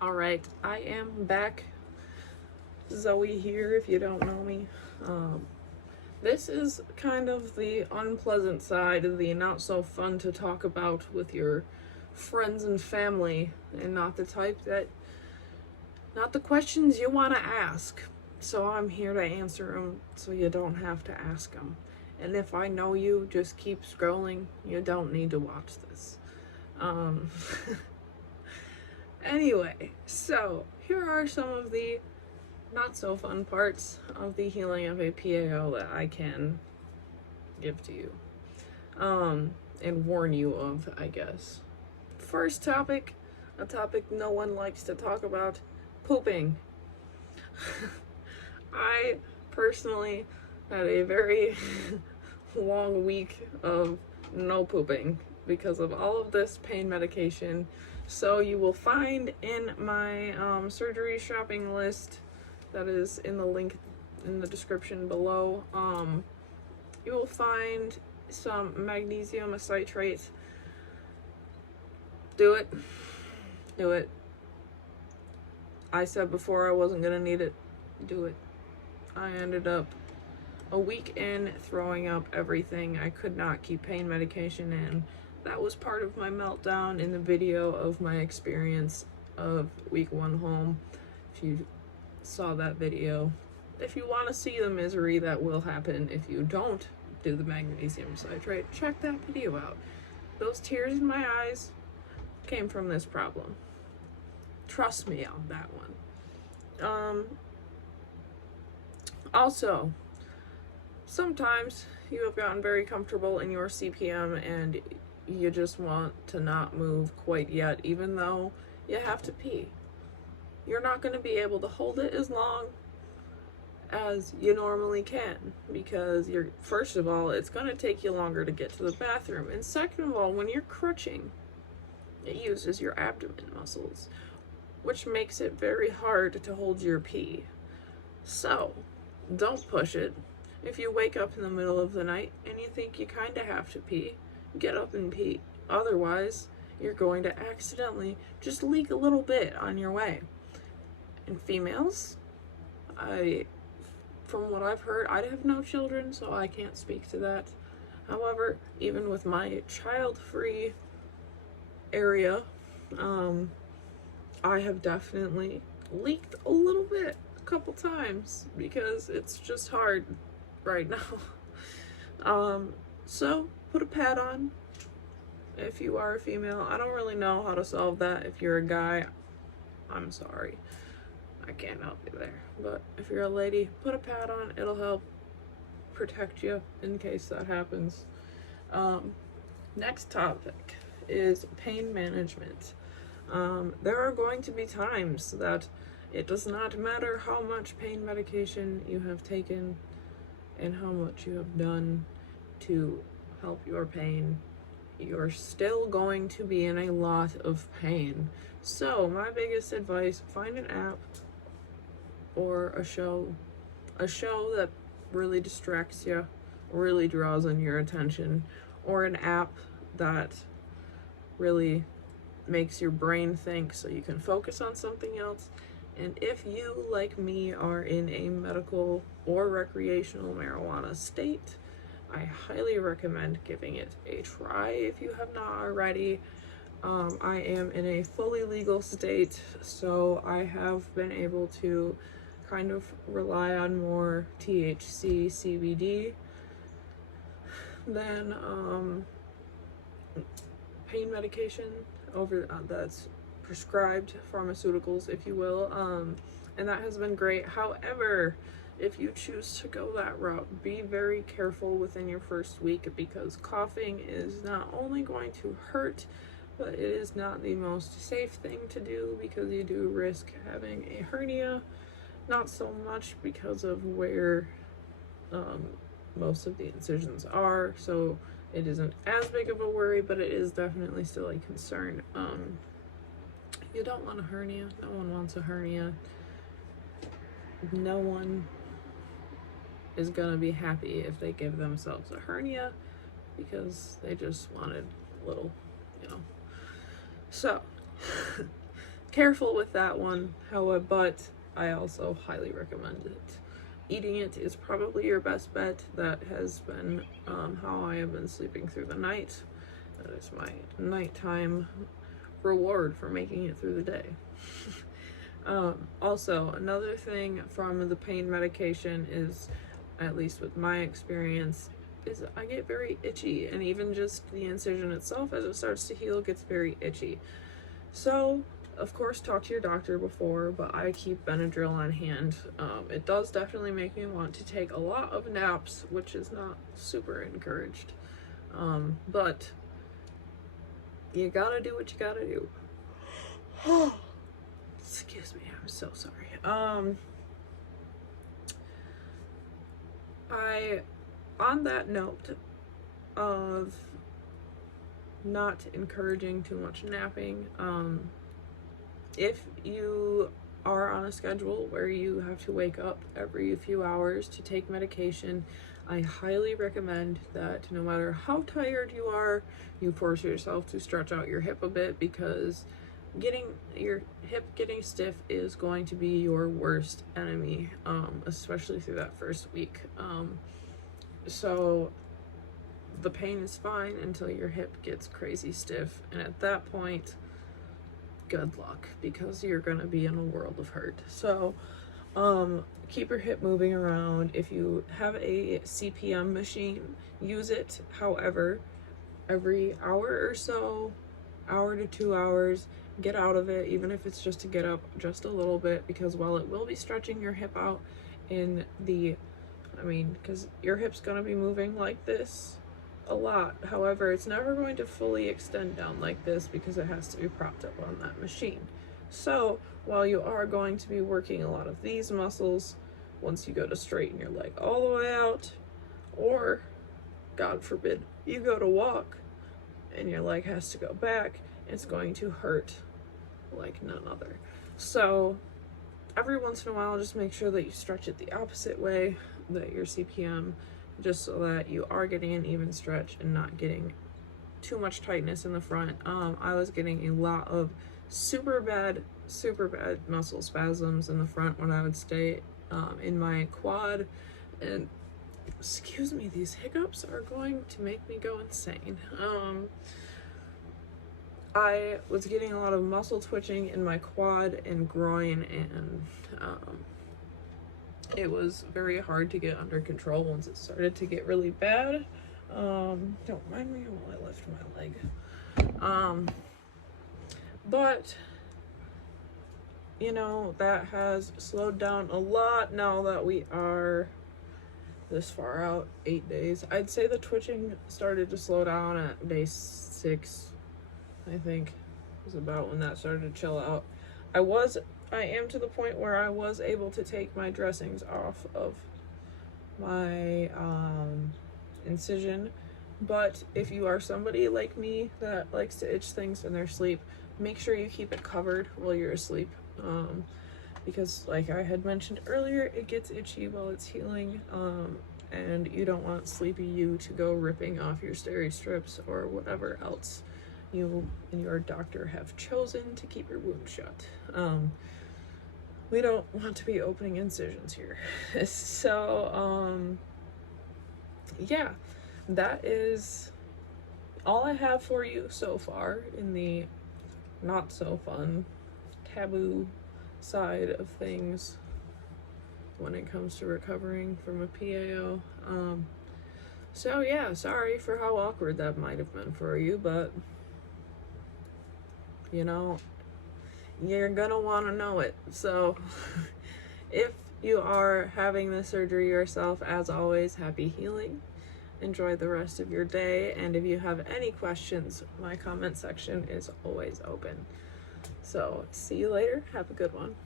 Alright, I am back. Zoe here, if you don't know me. This is kind of the unpleasant side of the not so fun to talk about with your friends and family, and not the questions you want to ask. So I'm here to answer them so you don't have to ask them. And if I know you, just keep scrolling. You don't need to watch this. Anyway, so here are some of the not so fun parts of the healing of a PAO that I can give to you. And warn you of, I guess. First topic, a topic no one likes to talk about, pooping. I personally had a very long week of no pooping because of all of this pain medication. So you will find in my surgery shopping list that is in the link in the description below, you will find some magnesium citrate. Do it. Do it. I said before I wasn't gonna need it. Do it. I ended up a week in throwing up everything. I could not keep pain medication in. That was part of my meltdown in the video of my experience of week 1 home. If you saw that video, if you want to see the misery that will happen if you don't do the magnesium citrate, check that video out. Those tears in my eyes came from this problem. Trust me on that one. Also, sometimes you have gotten very comfortable in your CPM and you just want to not move quite yet, even though you have to pee. You're not going to be able to hold it as long as you normally can because first of all, it's going to take you longer to get to the bathroom. And second of all, when you're crutching, it uses your abdomen muscles, which makes it very hard to hold your pee. So, don't push it. If you wake up in the middle of the night and you think you kind of have to pee, get up and pee. Otherwise, you're going to accidentally just leak a little bit on your way. And females, from what I've heard, I have no children, so I can't speak to that. However, even with my child-free area, I have definitely leaked a little bit a couple times because it's just hard right now. So put a pad on if you are a female. I don't really know how to solve that. If you're a guy, I'm sorry, I can't help you there. But if you're a lady, put a pad on. It'll help protect you in case that happens. Next topic is pain management. There are going to be times that it does not matter how much pain medication you have taken and how much you have done to help your pain, you're still going to be in a lot of pain. So my biggest advice, find an app or a show that really distracts you, really draws in your attention, or an app that really makes your brain think so you can focus on something else. And if you, like me, are in a medical or recreational marijuana state, I highly recommend giving it a try if you have not already. I am in a fully legal state, so I have been able to kind of rely on more THC, CBD than pain medication over that's prescribed pharmaceuticals, if you will, and that has been great. However, if you choose to go that route, be very careful within your first week because coughing is not only going to hurt, but it is not the most safe thing to do because you do risk having a hernia. Not so much because of where most of the incisions are, so it isn't as big of a worry, but it is definitely still a concern. You don't want a hernia. No one wants a hernia. No one is gonna be happy if they give themselves a hernia because they just wanted a little, So, careful with that one, however, but I also highly recommend it. Eating it is probably your best bet. That has been how I have been sleeping through the night. That is my nighttime reward for making it through the day. Also, another thing from the pain medication is, at least with my experience, is I get very itchy, and even just the incision itself, as it starts to heal, gets very itchy. So, of course, talk to your doctor before, but I keep Benadryl on hand. It does definitely make me want to take a lot of naps, which is not super encouraged. But you gotta do what you gotta do. Excuse me, I'm so sorry. On that note of not encouraging too much napping, if you are on a schedule where you have to wake up every few hours to take medication, I highly recommend that no matter how tired you are, you force yourself to stretch out your hip a bit, because getting your hip getting stiff is going to be your worst enemy, especially through that first week. So the pain is fine until your hip gets crazy stiff, and at that point, good luck, because you're gonna be in a world of hurt. So keep your hip moving around. If you have a CPM machine, use it. However, every hour or so, hour to 2 hours, get out of it, even if it's just to get up just a little bit, because while it will be stretching your hip out because your hip's gonna be moving like this a lot. However, it's never going to fully extend down like this because it has to be propped up on that machine. So while you are going to be working a lot of these muscles, once you go to straighten your leg all the way out, or God forbid you go to walk and your leg has to go back, it's going to hurt like none other. So every once in a while, just make sure that you stretch it the opposite way, that your CPM, just so that you are getting an even stretch and not getting too much tightness in the front. I was getting a lot of super bad muscle spasms in the front when I would stay in my quad, and excuse me, these hiccups are going to make me go insane. I was getting a lot of muscle twitching in my quad and groin, and it was very hard to get under control once it started to get really bad. Don't mind me while I lift my leg. But that has slowed down a lot now that we are this far out, 8 days. I'd say the twitching started to slow down at day 6, I think, was about when that started to chill out. I am to the point where I was able to take my dressings off of my incision, but if you are somebody like me that likes to itch things in their sleep, make sure you keep it covered while you're asleep, because like I had mentioned earlier, it gets itchy while it's healing, and you don't want sleepy you to go ripping off your steri strips or whatever else you and your doctor have chosen to keep your wound shut. We don't want to be opening incisions here. So yeah, that is all I have for you so far in the not so fun taboo side of things when it comes to recovering from a PAO. So yeah, sorry for how awkward that might have been for you, but you're gonna want to know it. So if you are having the surgery yourself, as always, happy healing. Enjoy the rest of your day, and if you have any questions, my comment section is always open. So see you later. Have a good one.